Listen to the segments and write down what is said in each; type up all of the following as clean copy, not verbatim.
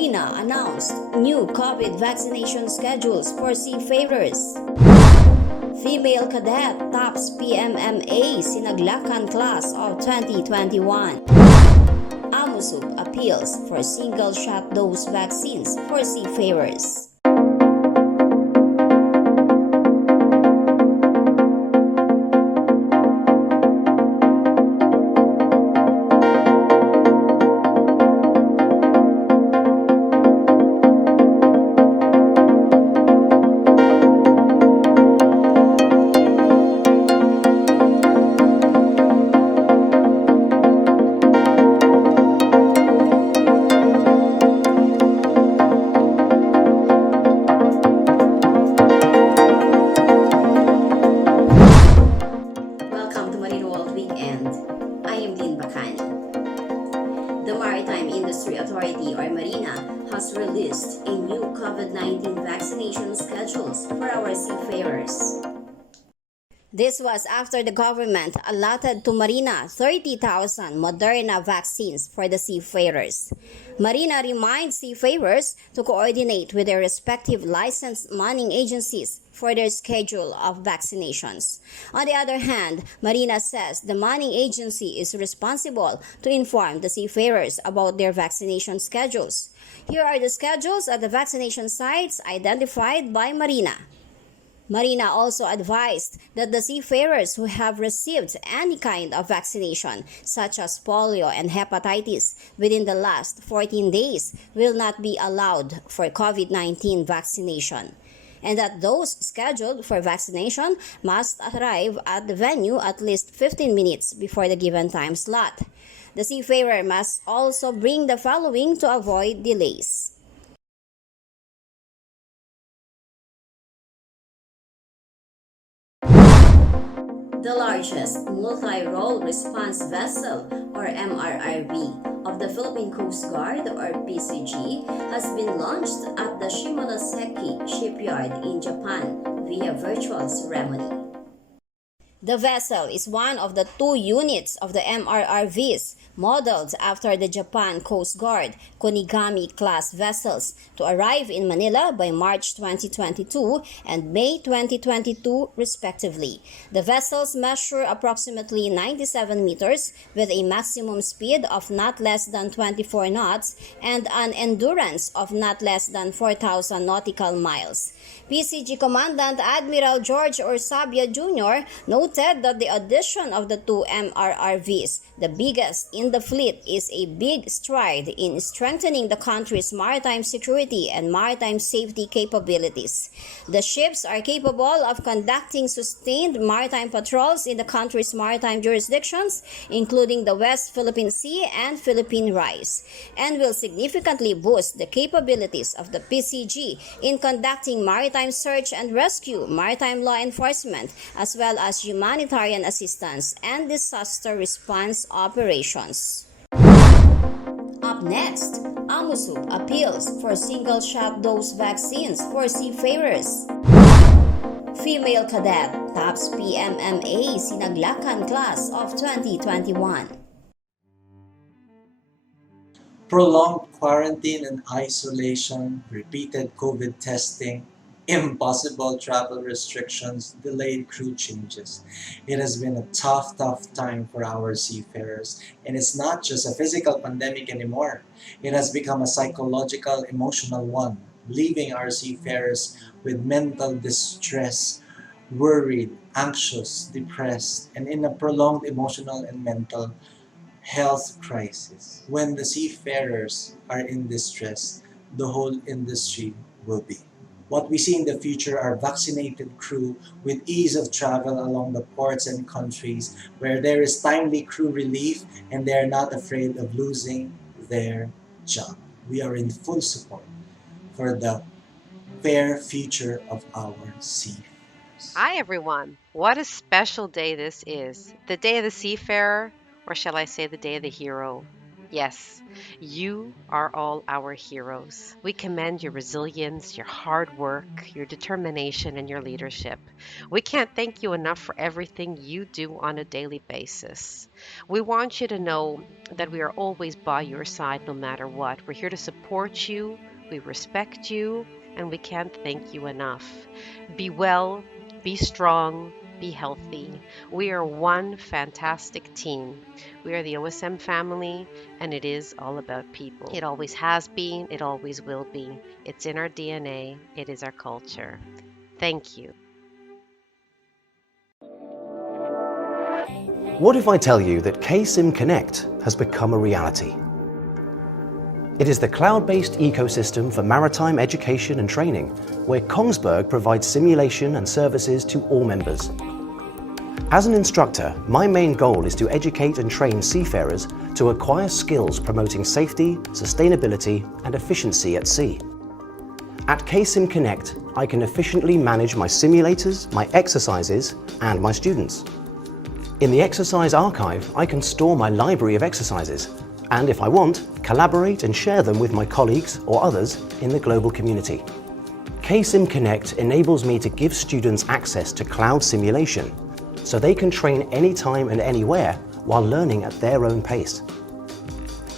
MARINA announced new COVID vaccination schedules for seafarers. Female cadet tops PMMA SINAGLAKAN class of 2021. AMOSUP appeals for single-shot dose vaccines for seafarers. The Maritime Industry Authority or MARINA has released a new COVID-19 vaccination schedules for our seafarers. This was after the government allotted to MARINA 30,000 Moderna vaccines for the seafarers. MARINA reminds seafarers to coordinate with their respective licensed manning agencies for their schedule of vaccinations. On the other hand, MARINA says the manning agency is responsible to inform the seafarers about their vaccination schedules. Here are the schedules at the vaccination sites identified by MARINA. MARINA also advised that the seafarers who have received any kind of vaccination, such as polio and hepatitis, within the last 14 days will not be allowed for COVID-19 vaccination, and that those scheduled for vaccination must arrive at the venue at least 15 minutes before the given time slot. The seafarer must also bring the following to avoid delays: the largest multi-role response vessel or MRRV of the Philippine Coast Guard or PCG has been launched at the Shimonoseki shipyard in Japan via virtual ceremony. The vessel is one of the two units of the MRRVs modeled after the Japan Coast Guard Kunigami-class vessels to arrive in Manila by March 2022 and May 2022 respectively. The vessels measure approximately 97 meters with a maximum speed of not less than 24 knots and an endurance of not less than 4,000 nautical miles. PCG Commandant Admiral George Orsabia Jr. noted that the addition of the two MRRVs, the biggest in the fleet, is a big stride in strengthening the country's maritime security and maritime safety capabilities. The ships are capable of conducting sustained maritime patrols in the country's maritime jurisdictions, including the West Philippine Sea and Philippine Rise, and will significantly boost the capabilities of the PCG in conducting maritime search and rescue, maritime law enforcement, as well as humanitarian assistance and disaster response operations. Up next, AMOSUP appeals for single-shot dose vaccines for seafarers. Female cadet tops PMMA SINAGLAKAN class of 2021. Prolonged quarantine and isolation, repeated COVID testing, impossible travel restrictions, delayed crew changes. It has been a tough time for our seafarers, and it's not just a physical pandemic anymore. It has become a psychological, emotional one, leaving our seafarers with mental distress, worried, anxious, depressed, and in a prolonged emotional and mental health crisis. When the seafarers are in distress, the whole industry will be. What we see in the future are vaccinated crew with ease of travel along the ports and countries where there is timely crew relief and they are not afraid of losing their job. We are in full support for the fair future of our seafarers. Hi, everyone. What a special day this is. The day of the seafarer, or shall I say the day of the hero. Yes, you are all our heroes. We commend your resilience, your hard work, your determination, and your leadership. We can't thank you enough for everything you do on a daily basis. We want you to know that we are always by your side no matter what. We're here to support you, we respect you, and we can't thank you enough. Be well, be strong, be healthy. We are one fantastic team. We are the OSM family, and it is all about people. It always has been, it always will be. It's in our DNA, it is our culture. Thank you. What if I tell you that KSIM Connect has become a reality? It is the cloud-based ecosystem for maritime education and training, where Kongsberg provides simulation and services to all members. As an instructor, my main goal is to educate and train seafarers to acquire skills promoting safety, sustainability, and efficiency at sea. At KSIM Connect, I can efficiently manage my simulators, my exercises, and my students. In the exercise archive, I can store my library of exercises, and if I want, collaborate and share them with my colleagues or others in the global community. KSIM Connect enables me to give students access to cloud simulation, so they can train anytime and anywhere while learning at their own pace.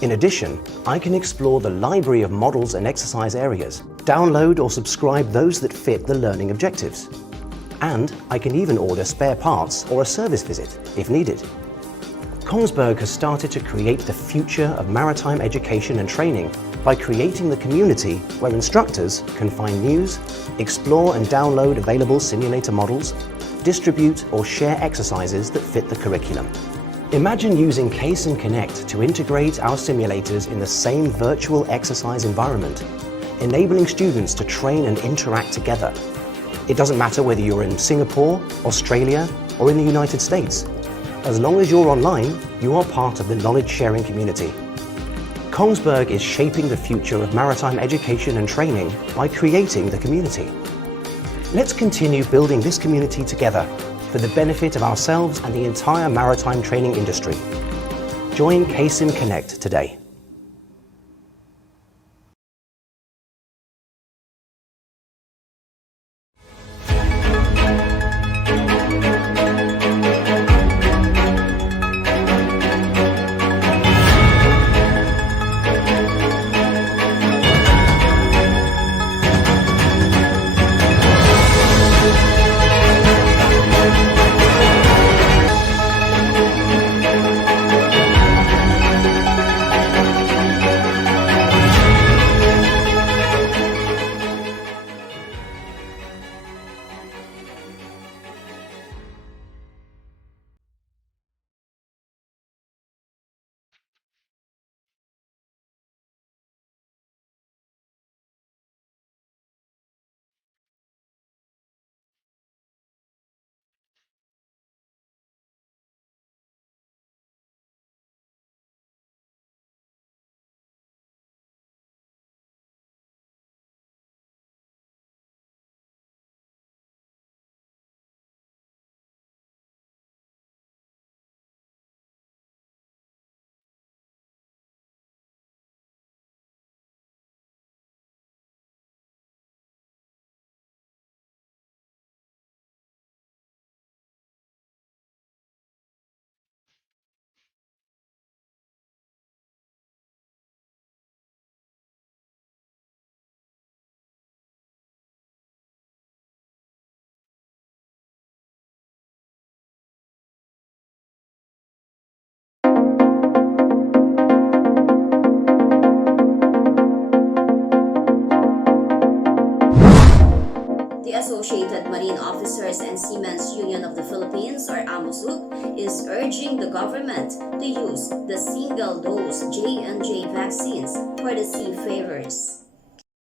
In addition, I can explore the library of models and exercise areas, download or subscribe those that fit the learning objectives. And I can even order spare parts or a service visit if needed. Kongsberg has started to create the future of maritime education and training by creating the community where instructors can find news, explore and download available simulator models, distribute or share exercises that fit the curriculum. Imagine using KSIM Connect to integrate our simulators in the same virtual exercise environment, enabling students to train and interact together. It doesn't matter whether you're in Singapore, Australia, or in the United States. As long as you're online, you are part of the knowledge-sharing community. Kongsberg is shaping the future of maritime education and training by creating the community. Let's continue building this community together for the benefit of ourselves and the entire maritime training industry. Join KSIM Connect today. The Associated Marine Officers and Seamen's Union of the Philippines, or AMOSUP, is urging the government to use the single-dose J&J vaccines for the seafarers.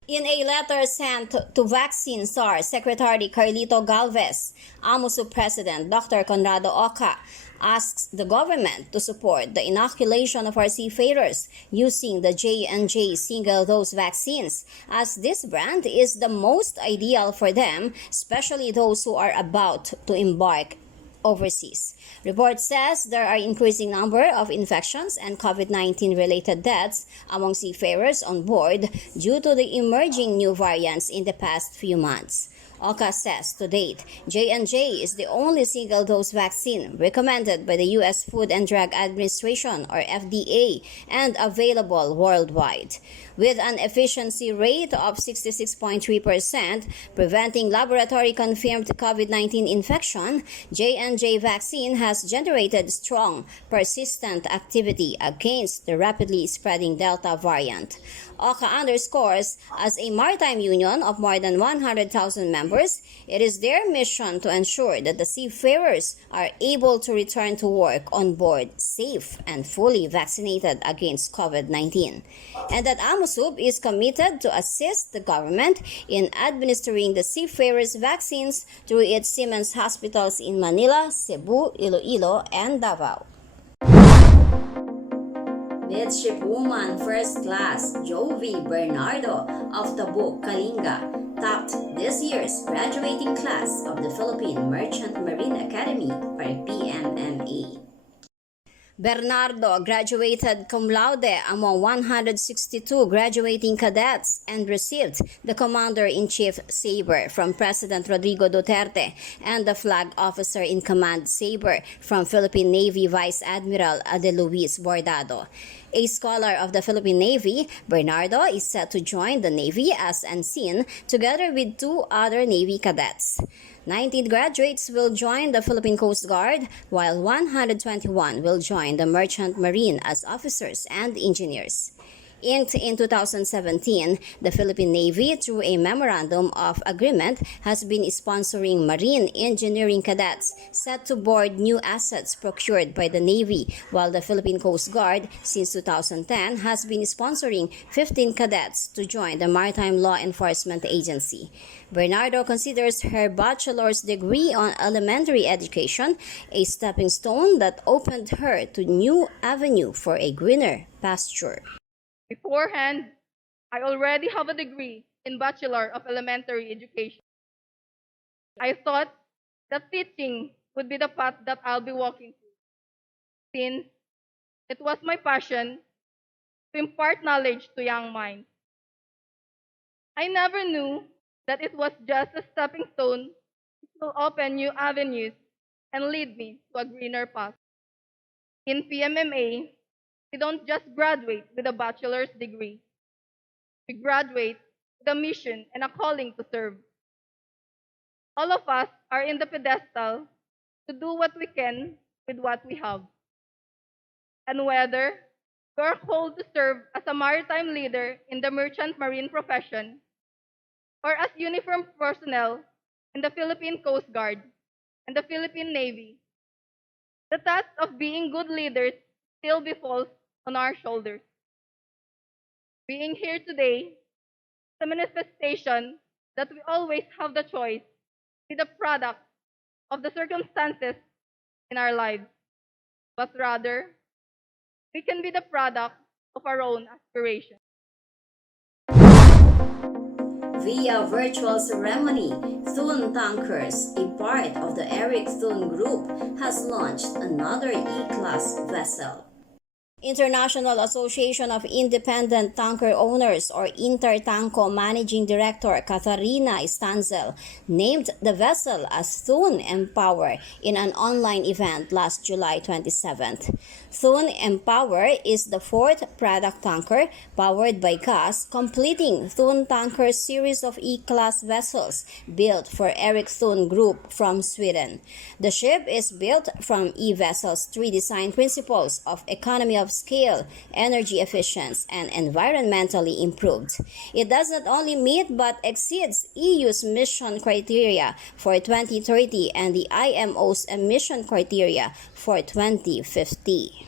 In a letter sent to Vaccine SAR Secretary Carlito Galvez, AMOSUP President Dr. Conrado Oca asks the government to support the inoculation of our seafarers using the J&J single-dose vaccines, as this brand is the most ideal for them, especially those who are about to embark overseas. Report says there are increasing number of infections and COVID-19 related deaths among seafarers on board due to the emerging new variants in the past few months. OCA says to date, J&J is the only single-dose vaccine recommended by the U.S. Food and Drug Administration or FDA and available worldwide. With an efficiency rate of 66.3%, preventing laboratory-confirmed COVID-19 infection, J&J vaccine has generated strong, persistent activity against the rapidly spreading Delta variant. OCA underscores, as a maritime union of more than 100,000 members, it is their mission to ensure that the seafarers are able to return to work on board safe and fully vaccinated against COVID-19, and that AMOSUP is committed to assist the government in administering the seafarers' vaccines through its Siemens hospitals in Manila, Cebu, Iloilo, and Davao. Midshipwoman First Class Jovi Bernardo of the book Kalinga topped this year's graduating class of the Philippine Merchant Marine Academy or PMMA. Bernardo graduated cum laude among 162 graduating cadets and received the Commander-in-Chief Sabre from President Rodrigo Duterte and the Flag Officer in Command Sabre from Philippine Navy Vice Admiral Ade Luis Bordado. A scholar of the Philippine Navy, Bernardo is set to join the Navy as ensign together with 2 other Navy cadets. 19 graduates will join the Philippine Coast Guard, while 121 will join the Merchant Marine as officers and engineers. Inked in 2017, the Philippine Navy, through a Memorandum of Agreement, has been sponsoring marine engineering cadets set to board new assets procured by the Navy, while the Philippine Coast Guard, since 2010, has been sponsoring 15 cadets to join the Maritime Law Enforcement Agency. Bernardo considers her bachelor's degree on elementary education a stepping stone that opened her to new avenue for a greener pasture. Beforehand, I already have a degree in Bachelor of Elementary Education. I thought that teaching would be the path that I'll be walking through, since it was my passion to impart knowledge to young minds. I never knew that it was just a stepping stone to open new avenues and lead me to a greener path. In PMMA, we don't just graduate with a bachelor's degree. We graduate with a mission and a calling to serve. All of us are in the pedestal to do what we can with what we have. And whether we are called to serve as a maritime leader in the merchant marine profession or as uniformed personnel in the Philippine Coast Guard and the Philippine Navy, the task of being good leaders still befalls on our shoulders. Being here today is a manifestation that we always have the choice to be the product of the circumstances in our lives, but rather, we can be the product of our own aspirations. Via virtual ceremony, THUN Tankers, a part of the Eric THUN Group, has launched another E-Class vessel. International Association of Independent Tanker Owners or Intertanko Managing Director Katharina Stanzel named the vessel as THUN Empower in an online event last July 27th. THUN Empower is the 4th product tanker powered by gas, completing THUN Tanker's series of E-Class vessels built for Eric THUN Group from Sweden. The ship is built from E-Vessel's 3 design principles of economy of scale, energy efficiency, and environmentally improved. It does not only meet but exceeds EU's mission criteria for 2030 and the IMO's emission criteria for 2050.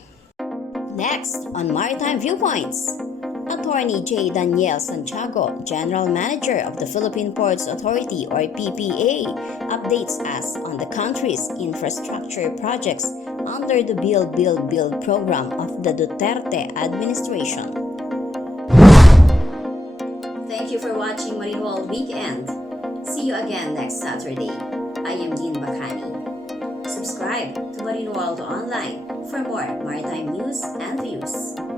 Next on Maritime Viewpoints, Attorney J. Daniel Santiago, General Manager of the Philippine Ports Authority or PPA, updates us on the country's infrastructure projects under the Build program of the Duterte administration. Thank you for watching Marine World Weekend. See you again next Saturday. I am Dean Bacani. Subscribe subscribe to Marino World Online for more maritime news and views.